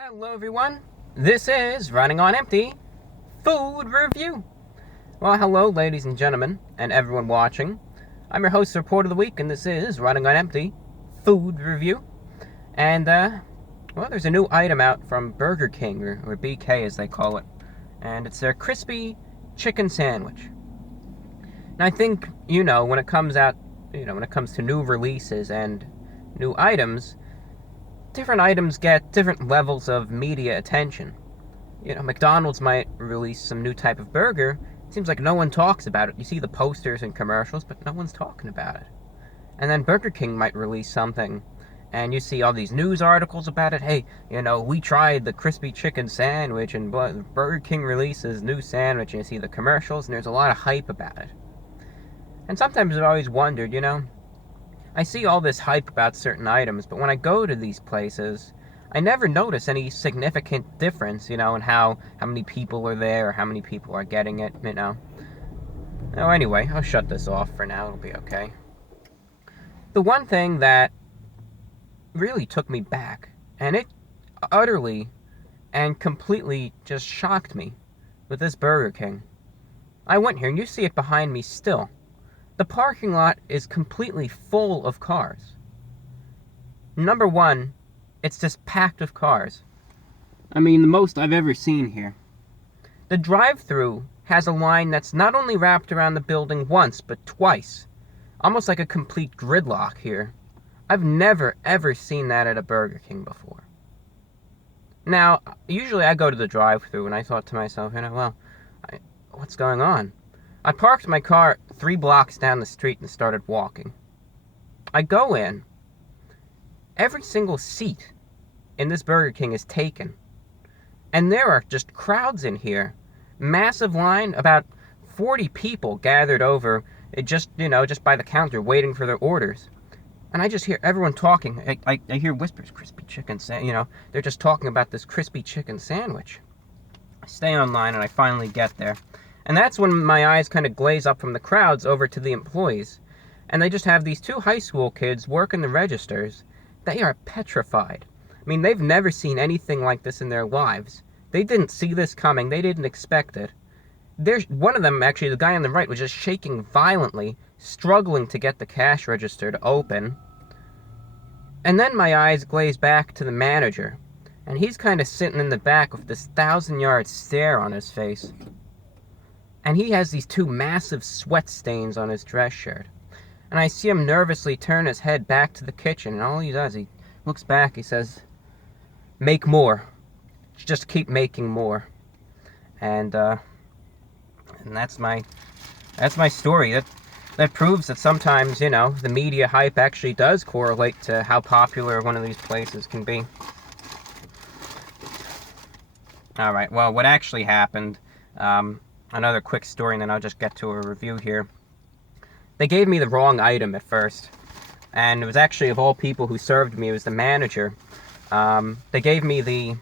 Hello everyone, this is Running on Empty Food Review. Well, hello ladies and gentlemen, and everyone watching. I'm your host, Report of the Week, and this is Running on Empty Food Review. And, well, there's a new item out from Burger King, or BK as they call it. And it's their crispy chicken sandwich. And I think, when it comes to new releases and new items, different items get different levels of media attention. McDonald's might release some new type of burger. It seems like no one talks about it. You see the posters and commercials, but no one's talking about it. And then Burger King might release something, and you see all these news articles about it. Hey, we tried the crispy chicken sandwich, and Burger King releases new sandwich, and you see the commercials, and there's a lot of hype about it. And sometimes I've always wondered, I see all this hype about certain items, but when I go to these places, I never notice any significant difference, in how many people are there or how many people are getting it, Oh, anyway, I'll shut this off for now. It'll be okay. The one thing that really took me back, and it utterly and completely just shocked me with this Burger King. I went here, and you see it behind me still. The parking lot is completely full of cars. Number one, it's just packed with cars. I mean, the most I've ever seen here. The drive-thru has a line that's not only wrapped around the building once, but twice. Almost like a complete gridlock here. I've never, ever seen that at a Burger King before. Now, usually I go to the drive-thru, and I thought to myself, what's going on? I parked my car 3 blocks down the street and started walking. I go in. Every single seat in this Burger King is taken. And there are just crowds in here. Massive line, about 40 people gathered over, just by the counter waiting for their orders. And I just hear everyone talking. I hear whispers, crispy chicken they're just talking about this crispy chicken sandwich. I stay online and I finally get there. And that's when my eyes kind of glaze up from the crowds over to the employees. And they just have these 2 high school kids working the registers. They are petrified. I mean, they've never seen anything like this in their lives. They didn't see this coming. They didn't expect it. One of them, actually, the guy on the right, was just shaking violently, struggling to get the cash register to open. And then my eyes glaze back to the manager. And he's kind of sitting in the back with this 1,000-yard stare on his face. And he has these 2 massive sweat stains on his dress shirt. And I see him nervously turn his head back to the kitchen, and all he does, he looks back, he says, "Make more. Just keep making more." And that's my story. That proves that sometimes, the media hype actually does correlate to how popular one of these places can be. Alright, well, what actually happened, another quick story, and then I'll just get to a review here. They gave me the wrong item at first, and it was actually, of all people who served me, it was the manager. They gave me the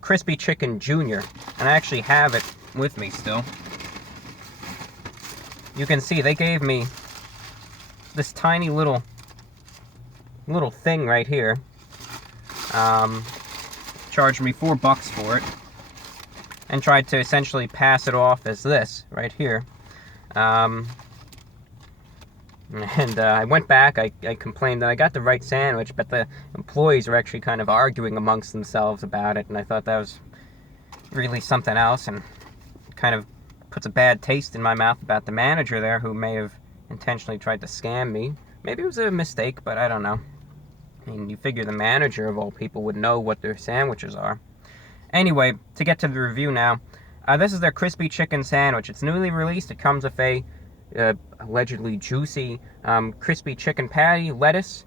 crispy chicken junior, and I actually have it with me still. You can see they gave me this tiny little thing right here. Charged me $4 for it, and tried to essentially pass it off as this right here. I went back, I complained that I got the right sandwich, but the employees were actually kind of arguing amongst themselves about it, and I thought that was really something else, and kind of puts a bad taste in my mouth about the manager there, who may have intentionally tried to scam me. Maybe it was a mistake, but I don't know. I mean, you figure the manager, of all people, would know what their sandwiches are. Anyway, to get to the review now, this is their crispy chicken sandwich. It's newly released. It comes with a allegedly juicy crispy chicken patty, lettuce,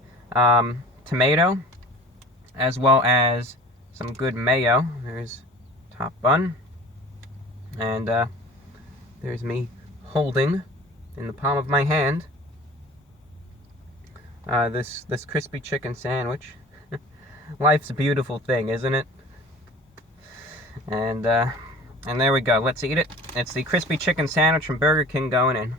tomato, as well as some good mayo. There's top bun, and there's me holding in the palm of my hand this crispy chicken sandwich. Life's a beautiful thing, isn't it? And there we go. Let's eat it. It's the crispy chicken sandwich from Burger King going in.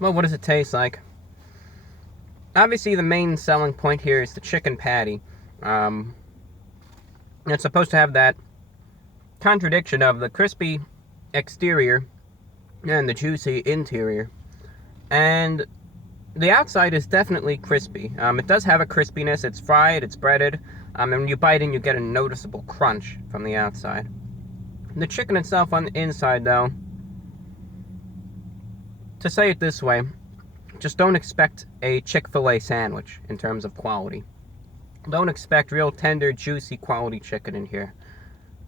Well, what does it taste like? Obviously, the main selling point here is the chicken patty. It's supposed to have that contradiction of the crispy exterior and the juicy interior. And the outside is definitely crispy. It does have a crispiness. It's fried, it's breaded, and when you bite in, you get a noticeable crunch from the outside. The chicken itself on the inside, though, to say it this way, just don't expect a Chick-fil-A sandwich in terms of quality. Don't expect real tender, juicy, quality chicken in here.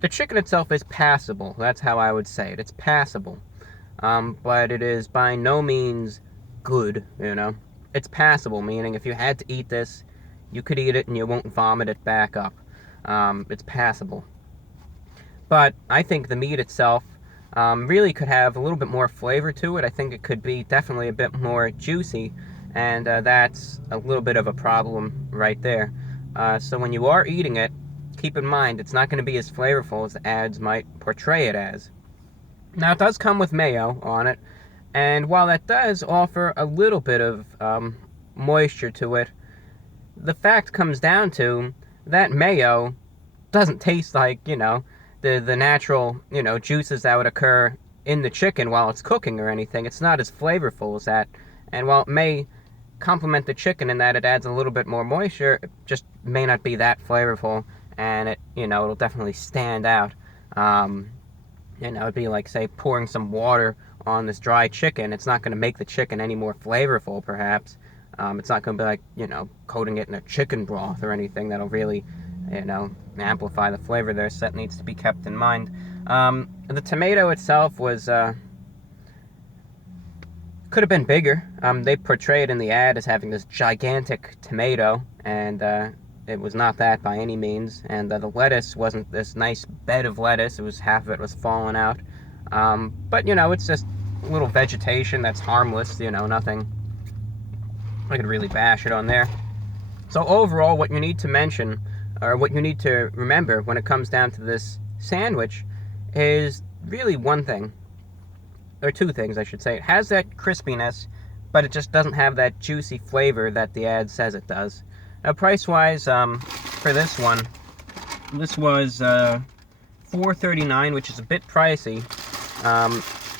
The chicken itself is passable. That's how I would say it. It's passable. But it is by no means good, you know. It's passable, meaning if you had to eat this, you could eat it and you won't vomit it back up. It's passable. But I think the meat itself really could have a little bit more flavor to it. I think it could be definitely a bit more juicy, and that's a little bit of a problem right there. So when you are eating it, keep in mind it's not going to be as flavorful as the ads might portray it as. Now, it does come with mayo on it, and while that does offer a little bit of moisture to it, the fact comes down to that mayo doesn't taste like, you know, the natural, you know, juices that would occur in the chicken while it's cooking or anything. It's not as flavorful as that, and while it may complement the chicken in that it adds a little bit more moisture, it just may not be that flavorful, and it, you know, it'll definitely stand out. You know, it'd be like, say, pouring some water on this dry chicken. It's not going to make the chicken any more flavorful, perhaps. It's not going to be like, you know, coating it in a chicken broth or anything that'll really, you know, amplify the flavor there, so that needs to be kept in mind. The tomato itself was, could have been bigger. They portray it in the ad as having this gigantic tomato, and it was not that by any means. And the lettuce wasn't this nice bed of lettuce. It was, half of it was falling out. But, you know, it's just little vegetation that's harmless, you know, nothing. I could really bash it on there. So overall, what you need to mention, or what you need to remember when it comes down to this sandwich, is really one thing, or two things, I should say. It has that crispiness, but it just doesn't have that juicy flavor that the ad says it does. Now, price-wise, for this one, this was $4.39, which is a bit pricey.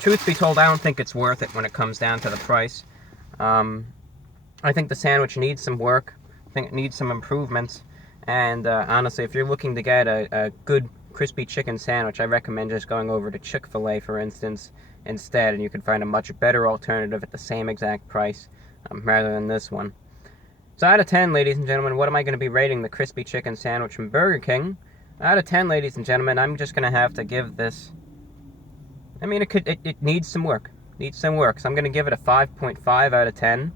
Truth be told, I don't think it's worth it when it comes down to the price. I think the sandwich needs some work. I think it needs some improvements. And honestly, if you're looking to get a good crispy chicken sandwich, I recommend just going over to Chick-fil-A, for instance, instead, and you can find a much better alternative at the same exact price, rather than this one. So out of 10, ladies and gentlemen, what am I going to be rating the crispy chicken sandwich from Burger King? Out of 10, ladies and gentlemen, I'm just going to have to give this, I mean, it needs some work. Needs some work. So I'm going to give it a 5.5 out of 10.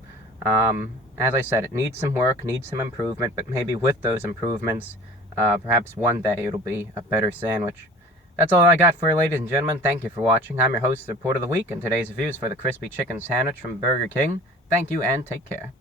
As I said, it needs some work, needs some improvement, but maybe with those improvements, perhaps one day it'll be a better sandwich. That's all I got for you, ladies and gentlemen. Thank you for watching. I'm your host, The Report of the Week, and today's reviews for the crispy chicken sandwich from Burger King. Thank you, and take care.